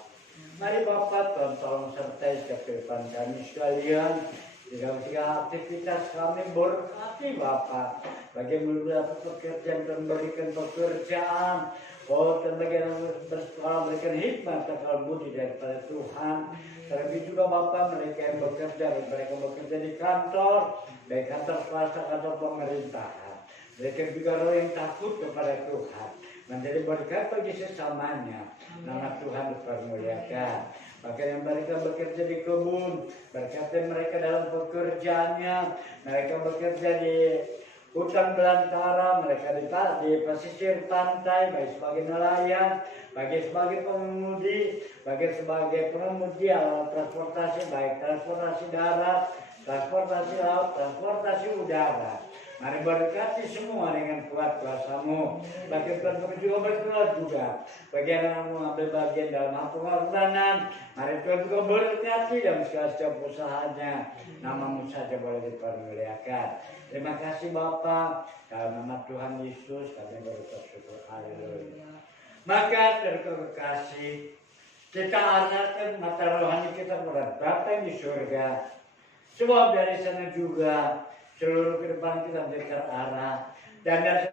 Mari Bapak tolong sertai kehidupan kami sekalian. Di dalam segala aktivitas kami berkati Bapak. Bagaimana pekerjaan dan memberikan pekerjaan. Dan bagaimana bersekolah memberikan hikmat akal budi daripada Tuhan. Terlebih juga Bapak mereka yang bekerja di kantor, baik kantor swasta atau pemerintahan. Mereka juga roh yang takut kepada Tuhan, menjadi berkat bagi sesamanya. Nama Tuhan dipermuliakan. Bahkan yang mereka bekerja di kebun, berkati mereka dalam pekerjaannya, mereka bekerja di hutan belantara, mereka di pesisir pantai, baik sebagai nelayan, bagi sebagai pengemudi, bagi sebagai pengemudi alat transportasi, baik transportasi darat, transportasi laut, transportasi udara. Mari berkati semua dengan kuat kuasa-Mu. Bagi Tuhan kami juga berdoa juga. Bagi yang mengambil bagian dalam hal pengorbanan, mari Tuhan juga berkati dalam segala setiap usahanya. Nama-Mu saja boleh dipermuliakan. Terima kasih Bapa. Dalam nama Tuhan Yesus kami berucap syukur. Haleluya. Maka saudara kekasih, kita arahkan mata rohani kita kepada Bapa yang di surga. Sebab dari sana juga seluruh kehidupan kita menjadi terarah dan dari